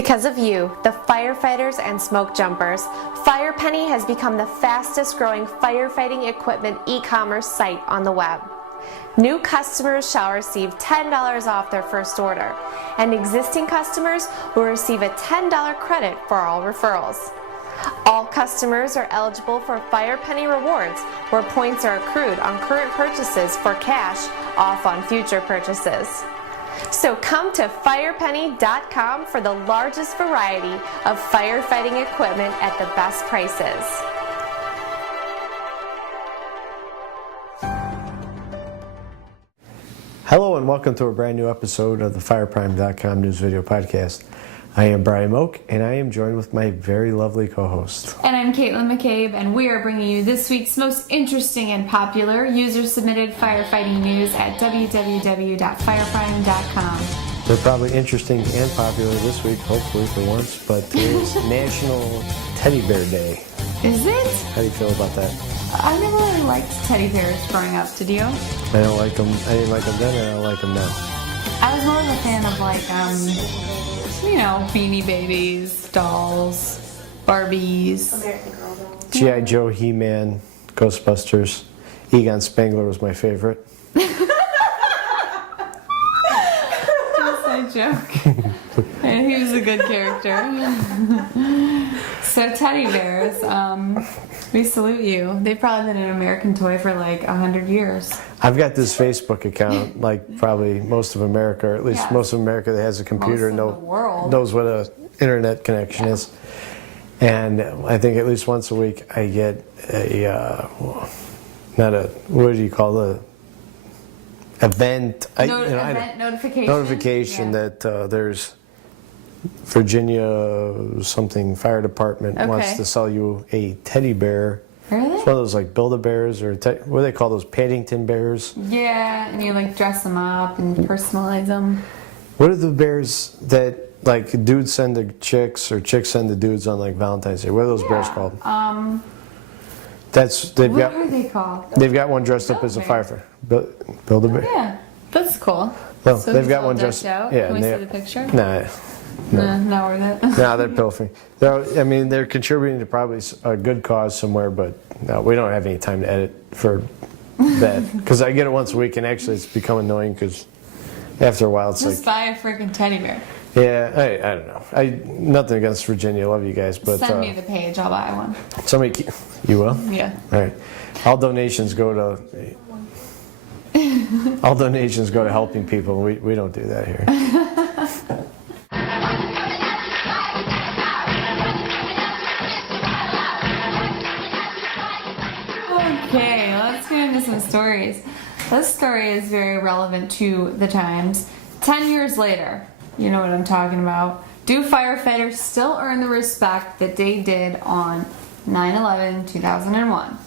Because of you, the firefighters and smoke jumpers, Firepenny has become the fastest growing firefighting equipment e-commerce site on the web. New customers shall receive $10 off their first order, and existing customers will receive a $10 credit for all referrals. All customers are eligible for Firepenny rewards, where points are accrued on current purchases for cash off on future purchases. So come to firepenny.com for the largest variety of firefighting equipment at the best prices. Hello and welcome to a brand new episode of the fireprime.com news video podcast. I am Brian Moak, and I am joined with my very lovely co-host. And I'm Caitlyn McCabe, and we are bringing you this week's most interesting and popular user-submitted firefighting news at www.fireprime.com. They're probably interesting and popular this week, hopefully for once, but it's National Teddy Bear Day. Is it? How do you feel about that? I never really liked teddy bears growing up, did you? I don't like them. I didn't like them then, and I don't like them now. I was more of a fan of Beanie Babies, dolls, Barbies. American Girl dolls. G.I. Joe, He-Man, Ghostbusters. Egon Spangler was my favorite. Inside joke. And he was a good character. So teddy bears, we salute you. They've probably been an American toy for like 100 years. I've got this Facebook account, like probably most of America, or at least most of America that has a computer Most of the world. knows what an internet connection is. And I think at least once a week I get what do you call the event? Event notification. Notification that there's Virginia something fire department wants to sell you a teddy bear. Really? It's one of those like Build-A-Bears or what do they call those, Paddington bears? Yeah, and you like dress them up and personalize them. What are the bears that like dudes send to chicks or chicks send to dudes on like Valentine's Day? What are those bears called? What are they called? They've got one dressed up as a firefighter. Build-A-Bear. Yeah, that's cool. Well, so they've got one dressed out. Yeah, Can we see the picture? Nah. No, not worth it. No, they're pilfering. They're contributing to probably a good cause somewhere, but no, we don't have any time to edit for that. Because I get it once a week, and actually it's become annoying because after a while it's Just buy a freaking teddy bear. Yeah, I don't know. Nothing against Virginia, love you guys, but send me the page, I'll buy one. You will? Yeah. All right. All donations go to helping people. We don't do that here. Okay, let's get into some stories. This story is very relevant to the times. 10 years later, you know what I'm talking about. Do firefighters still earn the respect that they did on 9/11/2001?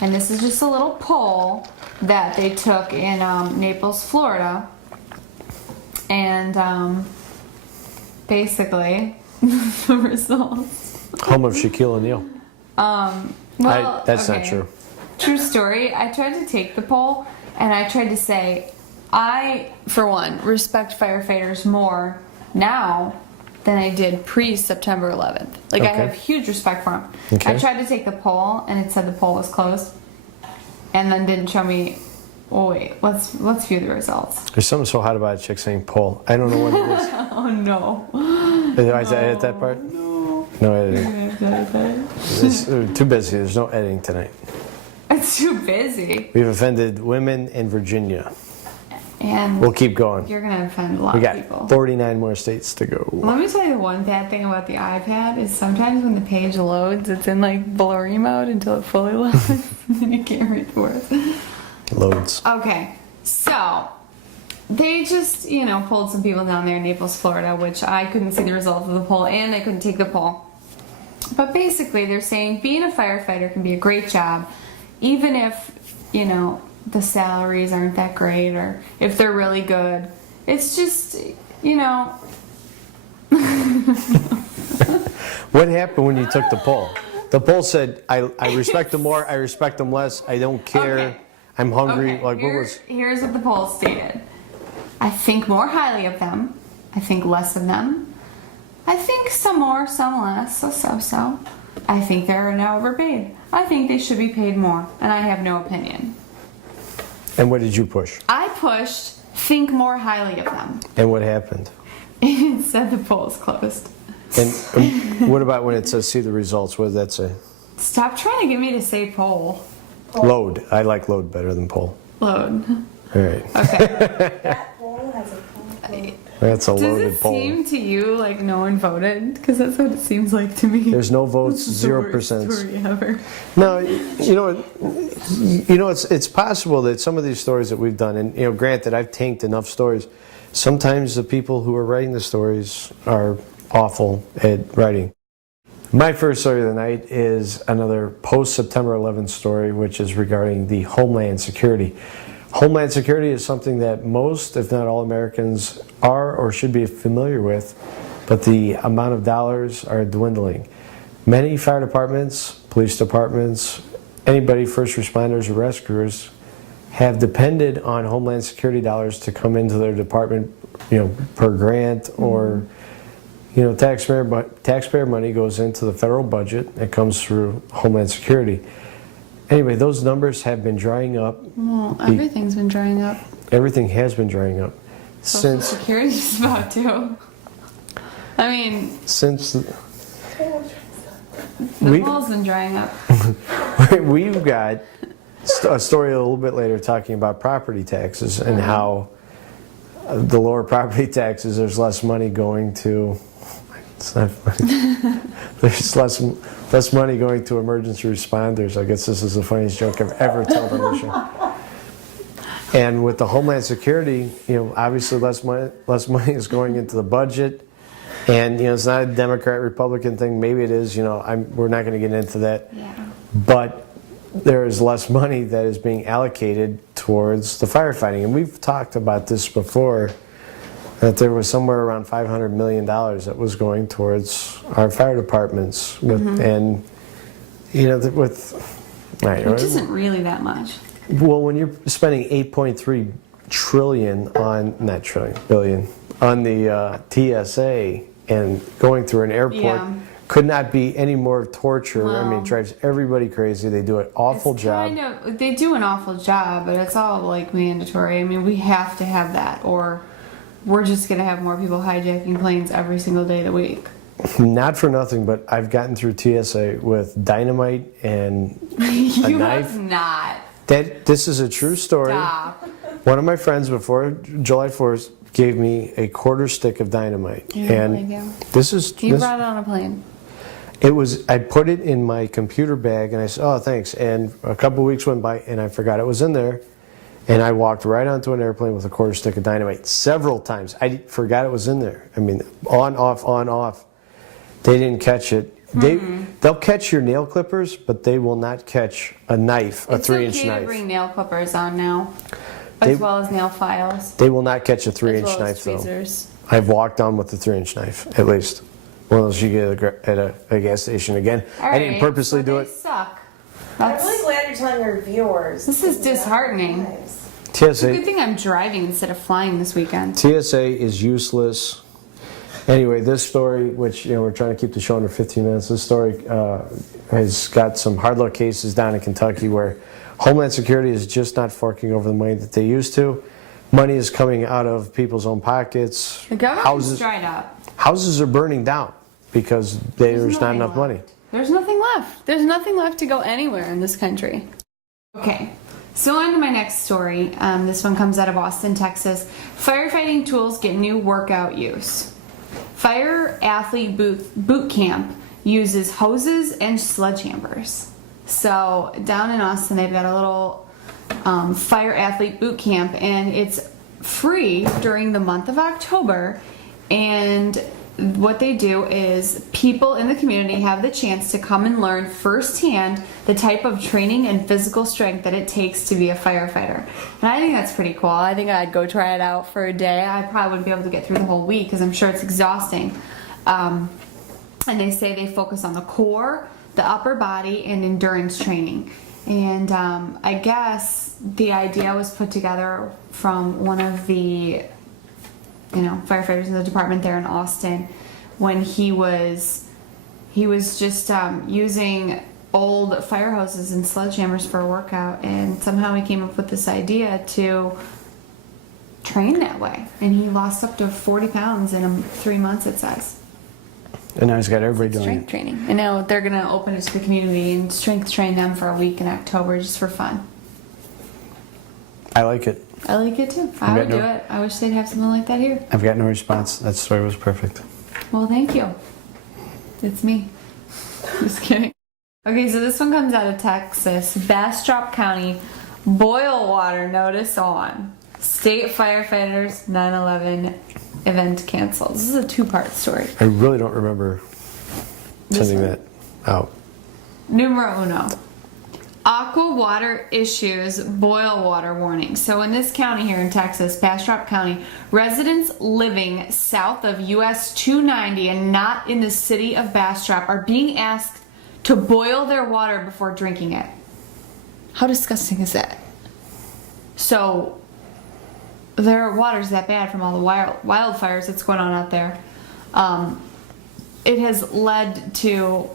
And this is just a little poll that they took in Naples, Florida. And basically, the results. Home of Shaquille O'Neal. That's not true. True story. I tried to take the poll, and I tried to say, I, for one, respect firefighters more now than I did pre-September 11th. Like, I have huge respect for them. Okay. I tried to take the poll, and it said the poll was closed, and then didn't show me. Oh wait, let's view the results. There's something so hot about a chick saying poll. I don't know what it is. Oh no. Did I edit that part? No editing. Too busy. There's no editing tonight. It's too busy. We've offended women in Virginia. And we'll keep going. You're going to offend a lot of people. We got 49 more states to go. Let me tell you one bad thing about the iPad is sometimes when the page loads, it's in like blurry mode until it fully loads, and then you can't read the words. Loads. Okay, so they just, polled some people down there in Naples, Florida, which I couldn't see the results of the poll, and I couldn't take the poll. But basically, they're saying being a firefighter can be a great job, even if, the salaries aren't that great, or if they're really good. It's just, What happened when you took the poll? The poll said, I respect them more, I respect them less, I don't care, Okay. I'm hungry. Okay. Here's what the poll stated. I think more highly of them. I think less of them. I think some more, some less, so. I think they're now overpaid. I think they should be paid more, and I have no opinion. And what did you push? I pushed think more highly of them. And what happened? It said the poll is closed. And what about when it says see the results? What does that say? Stop trying to get me to say poll. Load. I like load better than poll. Load. All right. Okay. That poll has a poll. That's a Does loaded it poll. seem to you like no one voted? Because that's what it seems like to me. There's no votes, This is the 0%. worst story ever. No, it's possible that some of these stories that we've done, and granted, I've tanked enough stories. Sometimes the people who are writing the stories are awful at writing. My first story of the night is another post-September 11th story, which is regarding the Homeland Security. Homeland Security is something that most, if not all, Americans are or should be familiar with, but the amount of dollars are dwindling. Many fire departments, police departments, anybody, first responders or rescuers, have depended on Homeland Security dollars to come into their department, per grant or, taxpayer money goes into the federal budget. It comes through Homeland Security. Anyway, those numbers have been drying up. Well, everything's been drying up. Everything has been drying up. Social Security's about to. I mean, Since the poll's been drying up. we've got a story a little bit later talking about property taxes and how the lower property taxes, there's less money going to. It's not funny. There's less money going to emergency responders. I guess this is the funniest joke I've ever told on the show. And with the Homeland Security, obviously less money is going into the budget. And it's not a Democrat-Republican thing. Maybe it is. We're not going to get into that. Yeah. But there is less money that is being allocated towards the firefighting. And we've talked about this before, that there was somewhere around $500 million that was going towards our fire departments. And, Which isn't really that much. Well, when you're spending 8.3 trillion billion on the TSA and going through an airport, could not be any more torture. I mean, it drives everybody crazy. They do an awful job. They do an awful job, but it's all like mandatory. I mean, we have to have that, or we're just going to have more people hijacking planes every single day of the week. Not for nothing, but I've gotten through TSA with dynamite and a You knife. have not. This is a true story. Stop. One of my friends before July 4th gave me a quarter stick of dynamite. You this is You brought it on a plane. I put it in my computer bag and I said, oh, thanks. And a couple weeks went by and I forgot it was in there. And I walked right onto an airplane with a quarter stick of dynamite several times. I forgot it was in there. I mean, on, off. They didn't catch it. They'll catch your nail clippers, but they will not catch a knife, a 3-inch knife. It's okay to bring nail clippers on now, as well as nail files. They will not catch a 3-inch as well as knife, though. tweezers. I've walked on with a 3-inch knife, at least. One of those you get at a gas station. Again, I didn't purposely do it. They suck. I'm really glad you're telling your viewers. This is disheartening. TSA, Good thing I'm driving instead of flying this weekend. TSA is useless. Anyway, this story, which we're trying to keep the show under 15 minutes, this story has got some hard luck cases down in Kentucky where Homeland Security is just not forking over the money that they used to. Money is coming out of people's own pockets. The government's dried up. Houses are burning down because there's not enough money. There's nothing left. There's nothing left to go anywhere in this country. Okay, so on to my next story. This one comes out of Austin, Texas. Firefighting tools get new workout use. Fire athlete boot camp uses hoses and sledgehammers. So down in Austin, they've got a little fire athlete boot camp, and it's free during the month of October. And what they do is people in the community have the chance to come and learn firsthand the type of training and physical strength that it takes to be a firefighter. And I think that's pretty cool. I think I'd go try it out for a day. I probably wouldn't be able to get through the whole week because I'm sure it's exhausting. And they say they focus on the core, the upper body, and endurance training. And I guess the idea was put together from one of the firefighters in the department there in Austin, when he was just using old fire hoses and sledgehammers for a workout, and somehow he came up with this idea to train that way, and he lost up to 40 pounds in 3 months, it says. And now he's got everybody doing Strength it. training. And now they're going to open it to the community and strength train them for a week in October just for fun. I like it. I like it too. I would do it. I wish they'd have something like that here. I've got no response. That story was perfect. Well, thank you. It's me. Just kidding. Okay, so this one comes out of Texas. Bastrop County, boil water notice on. State firefighters 9/11 event canceled. This is a two-part story. I really don't remember sending that out. Numero uno. Aqua water issues, boil water warning. So in this county here in Texas, Bastrop County, residents living south of US 290 and not in the city of Bastrop are being asked to boil their water before drinking it. How disgusting is that? So their water's that bad from all the wildfires that's going on out there. It has led to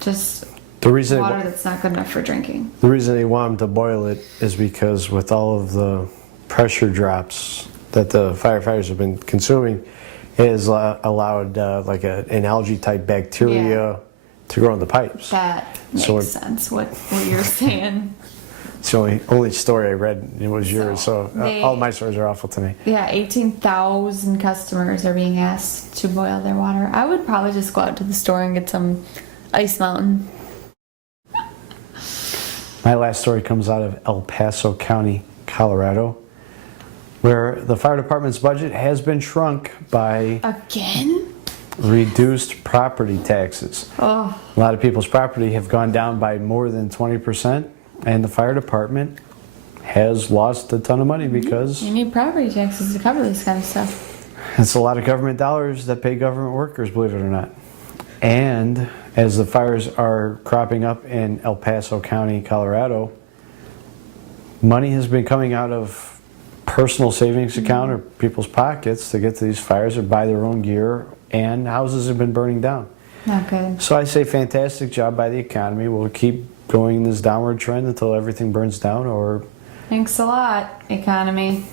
just water that's not good enough for drinking. The reason they want them to boil it is because with all of the pressure drops that the firefighters have been consuming, it has allowed like an algae type bacteria to grow in the pipes. That makes sense, what you're saying. It's the only story I read, it was yours, so all my stories are awful to me. Yeah, 18,000 customers are being asked to boil their water. I would probably just go out to the store and get some Ice Mountain. My last story comes out of El Paso County, Colorado, where the fire department's budget has been shrunk by Again? reduced property taxes. Oh. A lot of people's property have gone down by more than 20%, and the fire department has lost a ton of money because You need property taxes to cover this kind of stuff. it's a lot of government dollars that pay government workers, believe it or not. And as the fires are cropping up in El Paso County, Colorado, money has been coming out of personal savings account or people's pockets to get to these fires or buy their own gear, and houses have been burning down. Not good. So I say fantastic job by the economy. We'll keep going this downward trend until everything burns down, or Thanks a lot, economy.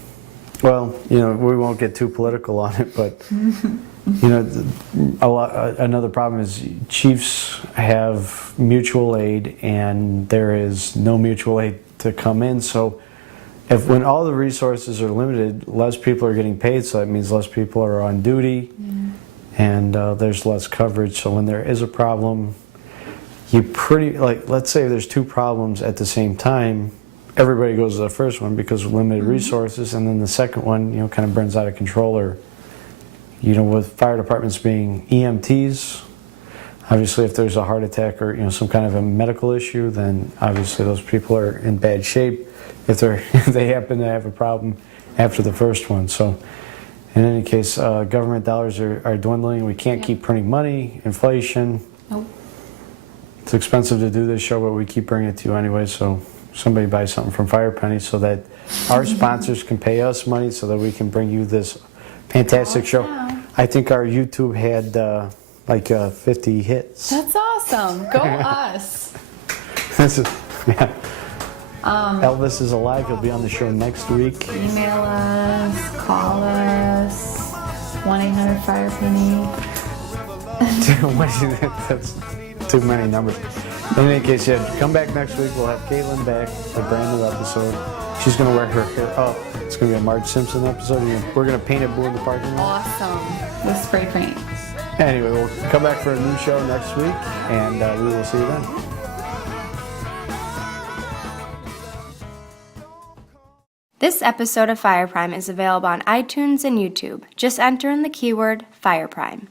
well, we won't get too political on it, but another problem is chiefs have mutual aid and there is no mutual aid to come in. So when all the resources are limited, less people are getting paid, so that means less people are on duty, and there's less coverage. So when there is a problem, let's say there's two problems at the same time, everybody goes to the first one because of limited resources, and then the second one, kind of burns out of control. Or, with fire departments being EMTs, obviously if there's a heart attack or, some kind of a medical issue, then obviously those people are in bad shape if they happen to have a problem after the first one. So in any case, government dollars are dwindling. We can't keep printing money, inflation. Nope. It's expensive to do this show, but we keep bringing it to you anyway, so somebody buy something from Firepenny so that our sponsors can pay us money so that we can bring you this fantastic show. I think our YouTube had 50 hits. That's awesome. Go us. Elvis is alive. He'll be on the show next week. Email us, call us, 1-800-FIREPENNY. That's too many numbers. In any case, come back next week. We'll have Caitlyn back for a brand new episode. She's going to wear her hair up. It's going to be a Marge Simpson episode. We're going to paint it blue in the parking lot. Awesome. With spray paint. Anyway, we'll come back for a new show next week, and we will see you then. This episode of Fireprime is available on iTunes and YouTube. Just enter in the keyword Fireprime.